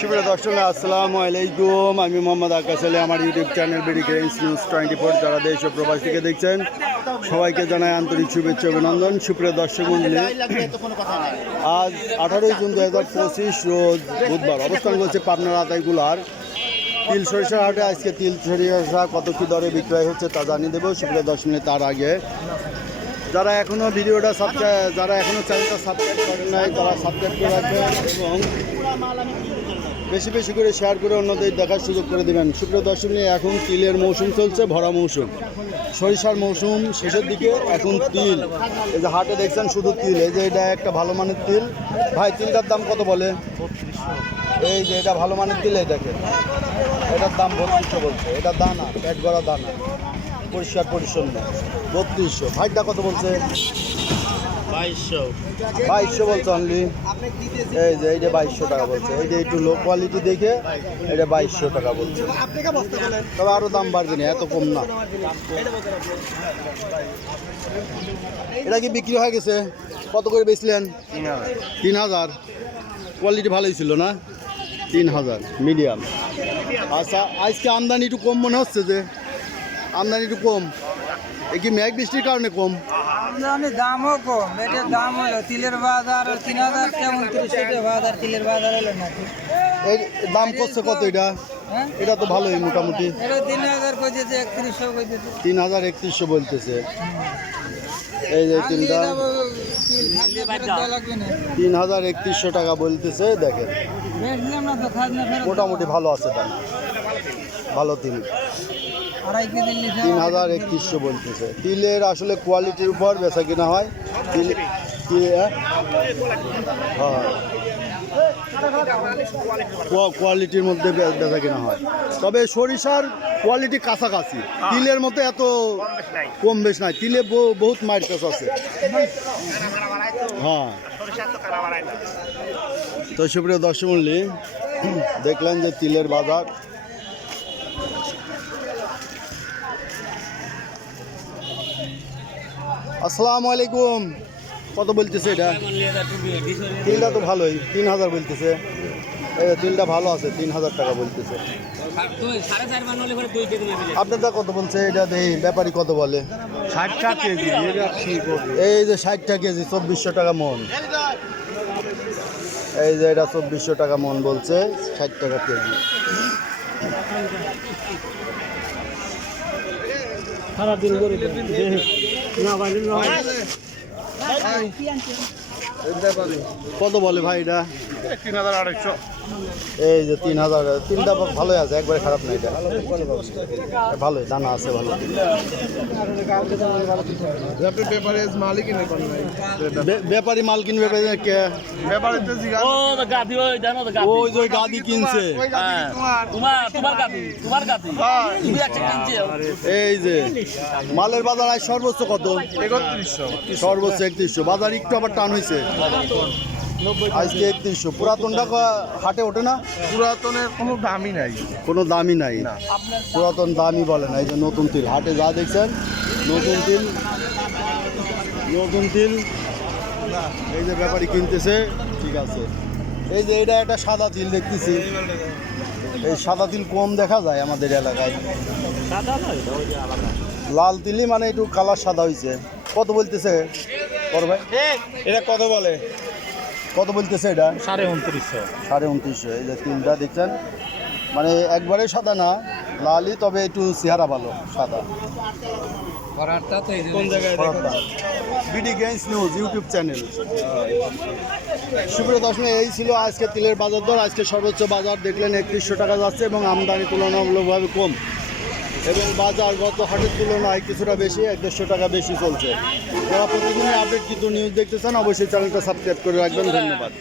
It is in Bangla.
সুপ্রিয় দর্শক আসসালামু আলাইকুম, আমি মোহাম্মদ আকাশ আলী। আমার YouTube channel BD grains news 24 যারা দেশ ও প্রবাস থেকে দেখছেন সবাইকে জানাই আন্তরিক শুভেচ্ছা অভিনন্দন। সুপ্রিয় দর্শক মণ্ডলী, আজ 18 জুন 2025 রোজ বুধবার অবস্থান করছে পাবনার আতাইগুলার তিল সরিষার হাটে। আজকে তিল সরিষা কত কী দরে বিক্রয় হচ্ছে তা জানিয়ে দেবো। সুপ্রিয় দর্শক মণ্ডলী, তার আগে যারা এখনও চ্যানেলটা সাবস্ক্রাইব করেন নাই তারা সাবস্ক্রাইব করে রাখবেন এবং বেশি বেশি করে শেয়ার করে অন্যদের দেখার সুযোগ করে দেবেন। সুপ্রিয় দর্শক, এখন তিলের মৌসুম চলছে, ভরা মৌসুম, সরিষার মৌসুম শেষের দিকে। এখন তিল, এই যে হাটে দেখছেন শুধু তিল। এই যে এটা একটা ভালো মানের তিল। ভাই, তিলটার দাম কত বলে? এই যে এটা ভালো মানের তিল, এটার দাম 3200 বলছে। এটা দানা, পেট গড়া দানা, পরিষ্কার পরিচ্ছন্ন, 3200। ভাইটা কত বলছে? 2200 বলছে অনলি। এই যে 2200 টাকা বলছে। এই যে একটু লো কোয়ালিটি দেখে এটা 2200 টাকা বলছে। তবে আরও দাম বাড়বে না, এত কম না। এটা কি বিক্রি হয়ে গেছে? কত করে বেচলেন? 3000। কোয়ালিটি ভালোই ছিল না? 3000 মিডিয়াম। আচ্ছা, আজকে আমদানি একটু কম মনে হচ্ছে, যে আমদানি একটু কম। এ কি মেঘ বৃষ্টির কারণে কম? দামও কম। এটার দাম হলো তিলের বাজার 3000 কেমন 30 বাজার, তিলের বাজার হলো না। এই দাম করছে কত এটা? এটা তো ভালোই মোটামুটি। এটা 3000 কইতেছে, 3100 কইতেছে। 3000-3100 বলতেছে। এই যে তিনটা 3000-3100 টাকা বলতেছে। দেখেন মোটামুটি ভালো আছে দাম, ভালো তিল। 3000-3100 বলতেছে। তিলের আসলে কোয়ালিটির উপর বেচা কিনা হয়। কোয়ালিটির মধ্যে বেচা কিনা হয়। তবে সরিষার কোয়ালিটি কাছাকাছি, তিলের মতো এত কম বেশ নাই। তিলে বহুত মাইর কাছ আছে। হ্যাঁ, তো সুপ্রিয় দর্শক মণ্ডলী, দেখলেন যে তিলের বাজার। আসসালামু আলাইকুম। কত বলতেছে এটা? তিলটা তো ভালোই, 3000 বলতেছে। তিলটা ভালো আছে, 3000 টাকা বলতেছে। আপনারটা কত বলছে? এটা দেখি ব্যাপারী কত বলে? 60 টাকা কেজি। এই যে 60 টাকা কেজি, 2400 টাকা মন। এই যে এটা 2400 টাকা মন বলছে, 60 টাকা কেজি। সারাদিন করে কত বলে ভাই এটা? 3200। এই যে 3000। তিনটা ভালোই আছে, একবারে খারাপ না। এটা ভালোই, দানা আছে ভালো। ব্যাপারী মাল কিনবে কে? ওই যে গাদি কিনছে। এই যে মালের বাজার আজ সর্বোচ্চ কত? 3100। সর্বোচ্চ 3100। বাজার একটু আবার টান হয়েছে আজকে 3100। পুরাতনটা হাটে ওঠে না? পুরাতনের কোনো দামই নাই, কোনো দামই নাই। পুরাতন দামই বলে না। এই যে নতুন তিল হাটে যা দেখছেন, নতুন তিল, নতুন তিল। এই যে ব্যাপারী কিনতেছে, ঠিক আছে। এই যে এটা একটা সাদা তিল দেখতেছি। এই সাদা তিল কম দেখা যায় আমাদের এলাকায়। লাল তিলই মানে একটু কালার সাদা হয়েছে। কত বলতেছে বড় ভাই? এটা কত বলে? কত বলতেছে এটা? 2950। 2950। এই যে তিলটা দেখছেন, মানে একবারে সাদা না, লালই, তবে একটু চেহারা ভালো, সাদা। কোন জায়গায়? BD grains news YouTube channel. সুপ্রিয় দর্শক, এই ছিল আজকে তিলের বাজার দর। আজকে সর্বোচ্চ বাজার দেখলেন 3100 টাকা যাচ্ছে এবং আমদানি তুলনামূলকভাবে কম, এবং বাজার গত হাটের তুলনায় কিছুটা বেশি, 150 টাকা বেশি চলছে। যারা প্রতিদিনই আপডেট কিন্তু নিউজ দেখতে চান অবশ্যই চ্যানেলটা সাবস্ক্রাইব করে রাখবেন। ধন্যবাদ।